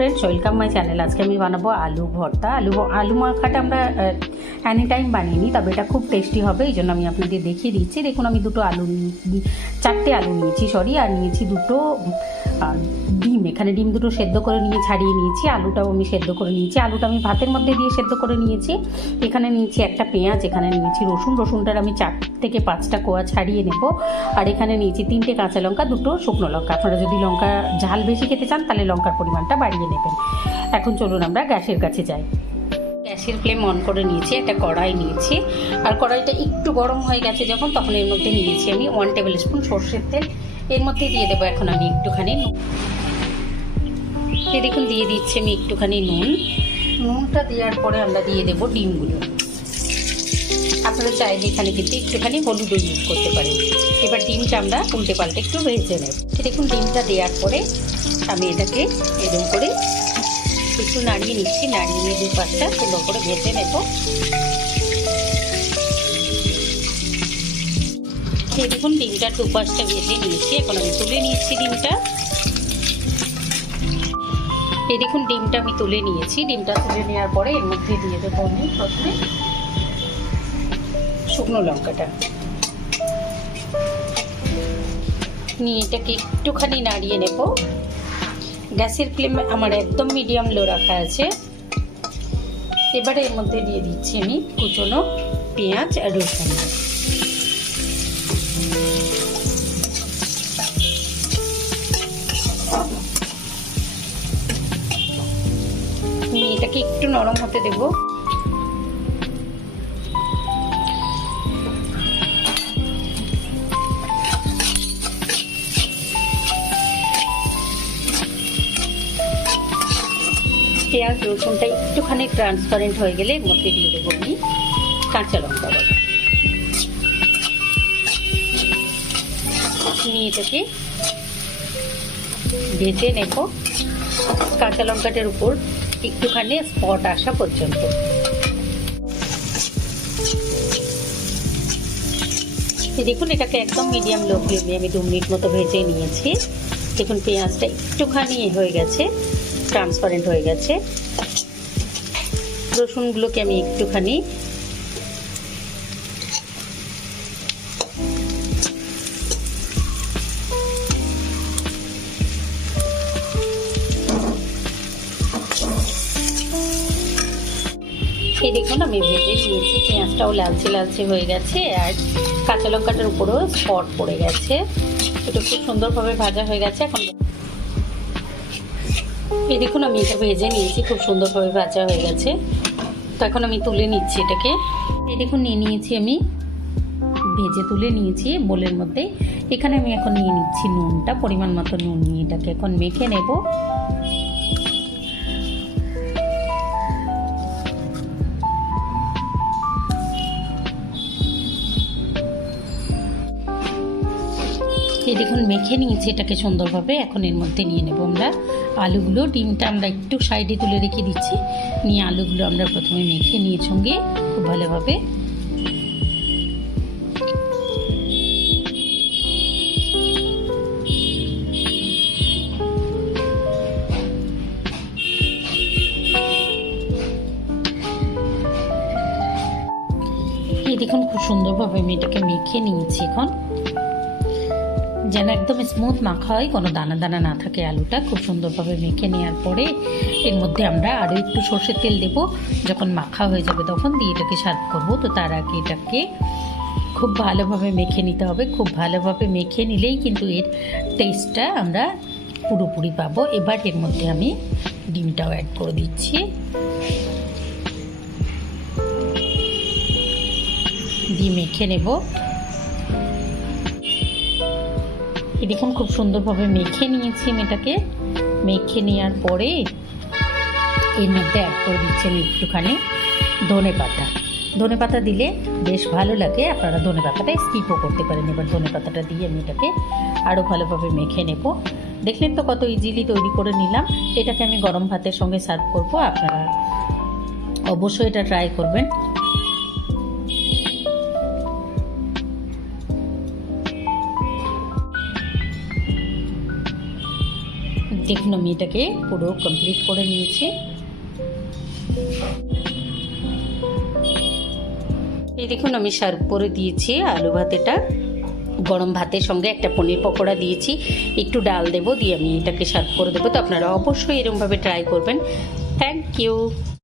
Friends, welcome my channel. আজকে আমি বানাবো আলু ভর্তা। আলু মাখাটা আমরা এনি টাইম বানিয়ে নিই, তবে এটা খুব টেস্টি হবে, এই জন্য আমি আপনাদের দেখিয়ে দিচ্ছি। দেখুন, আমি চারটে আলু নিয়েছি, আর নিয়েছি দুটো ডিম। এখানে ডিম দুটো সেদ্ধ করে নিয়ে ছাড়িয়ে নিয়েছি। আলুটাও আমি সেদ্ধ করে নিয়েছি। আলুটা আমি ভাতের মধ্যে দিয়ে সেদ্ধ করে নিয়েছি। এখানে নিয়েছি একটা পেঁয়াজ, এখানে নিয়েছি রসুনটার আমি 4 থেকে 5টা কোয়া ছাড়িয়ে নেব। আর এখানে নিয়েছি 3টে কাঁচা লঙ্কা, 2টো শুকনো লঙ্কা। আপনারা যদি লঙ্কা ঝাল বেশি খেতে চান তাহলে লঙ্কার পরিমাণটা বাড়িয়ে নেবেন। এখন চলুন আমরা গ্যাসের কাছে যাই। গ্যাসের ফ্লেম অন করে নিয়েছি, একটা কড়াই নিয়েছি। আর কড়াইটা একটু গরম হয়ে গেছে যখন, তখন এর মধ্যে নিয়েছি আমি 1 টেবিল স্পুন সর্ষের তেল। এর মধ্যে দিয়ে দেবো এখন আমি একটুখানি দেখুন দিয়ে দিচ্ছি আমি একটুখানি নুনটা দেওয়ার পরে আমরা দিয়ে দেবো ডিমগুলো। আপনারা চাইলে এখানে কিন্তু একটুখানি হলুদও ইউজ করতে পারেন। এবার ডিমটা আমরা উল্টে পাল্টে একটু ভেজে নেব। দেখুন ডিমটা দেওয়ার পরে আমি এটাকে এরকম করে একটু নাড়িয়ে নিচ্ছি। নাড়িয়ে নিয়ে 2-5টা সুন্দর করে ভেজে নেব। দেখুন ডিমটা 2-5টা ভেজে নিয়েছি। এখন আমি তুলে নিচ্ছি ডিমটা। এই দেখুন ডিমটা আমি তুলে নিয়েছি। ডিমটা তুলে নেওয়ার পরে এর মধ্যে দিয়ে দেবো আমি প্রথমে শুকনো লঙ্কাটা নিয়ে এটাকে একটুখানি নাড়িয়ে নেব। গ্যাসের ফ্লেম আমার একদম মিডিয়াম লো রাখা আছে। এবারে এর মধ্যে দিয়ে দিচ্ছি আমি কুচনো পেঁয়াজ আর রসুন। এটাকে একটু নরম হতে দেব। পেঁয়াজ রসুনটা একটুখানি ট্রান্সপারেন্ট হয়ে গেলে এর মধ্যে দিয়ে দেবো আমি কাঁচা লঙ্কা বাটা। নিয়ে এটাকে ভেজে নেব কাঁচা লঙ্কাটার উপর একটুখানি স্পট আসা পর্যন্ত। দেখুন এটাকে একদম মিডিয়াম লো ফ্লেমে আমি 2 মিনিট মতো ভেজে নিয়েছি। দেখুন পেঁয়াজটা একটুখানি হয়ে গেছে, ট্রান্সপারেন্ট হয়ে গেছে। রসুনগুলোকে আমি একটুখানি এই দেখুন আমি ভেজে নিয়েছি। পেঁয়াজটাও লালচে হয়ে গেছে আর কাঁচা লঙ্কাটার উপরেও স্পট পড়ে গেছে। এটা খুব সুন্দরভাবে ভাজা হয়ে গেছে। এখন এই দেখুন আমি এটা ভেজে নিয়েছি, খুব সুন্দরভাবে ভাজা হয়ে গেছে। তো এখন আমি তুলে নিচ্ছি এটাকে। এই দেখুন নিয়ে নিয়েছি আমি, ভেজে তুলে নিয়েছি বোলের মধ্যে। এখানে আমি এখন নিয়ে নিচ্ছি নুনটা, পরিমাণ মতো নুন নিয়ে এটাকে এখন মেখে নেব। এই দেখুন মেখে নিয়েছি এটাকে সুন্দরভাবে। এখন এর মধ্যে নিয়ে নেব আমরা আলুগুলো। ডিমটা আমরা একটু সাইডে তুলে রেখে দিচ্ছি। নিয়ে আলুগুলো আমরা প্রথমে মেখে নিয়ে সঙ্গে খুব ভালোভাবে এই দেখুন খুব সুন্দরভাবে আমি এটাকে মেখে নিয়েছি। এখন যেন একদম স্মুথ মাখা হয়, কোনো দানা দানা না থাকে আলুটা। খুব সুন্দরভাবে মেখে নেওয়ার পরে এর মধ্যে আমরা আরও একটু সর্ষের তেল দেব। যখন মাখা হয়ে যাবে তখন দিয়ে এটাকে সার্ভ করবো। তো তার আগে এটাকে খুব ভালোভাবে মেখে নিতে হবে। খুব ভালোভাবে মেখে নিলেই কিন্তু এর টেস্টটা আমরা পুরোপুরি পাবো। এবার এর মধ্যে আমি ডিমটাও অ্যাড করে দিচ্ছি। দিয়ে মেখে নেব। দেখুন খুব সুন্দরভাবে মেখে নিয়েছি আমি এটাকে। মেখে নেওয়ার পরে এর মধ্যে অ্যাড করে দিচ্ছি আমি একটুখানি ধনে পাতা দিলে বেশ ভালো লাগে। আপনারা ধনে পাতাটা স্কিপও করতে পারেন। এবার ধনে পাতাটা দিয়ে আমি এটাকে আরও ভালোভাবে মেখে নেব। দেখলেন তো কত ইজিলি তৈরি করে নিলাম। এটাকে আমি গরম ভাতের সঙ্গে সার্ভ করব। আপনারা অবশ্যই এটা ট্রাই করবেন। দেখুন আমি এটাকে পুরো কমপ্লিট করে নিয়েছি। এই দেখুন আমি সার্ভ করে দিয়েছি আলু ভাত। এটা গরম ভাতের সঙ্গে একটা পনির পকোড়া দিয়েছি, একটু ডাল দেবো, দিয়ে আমি এটাকে সার্ভ করে দেবো। তো আপনারা অবশ্যই এরকমভাবে ট্রাই করবেন। Thank you.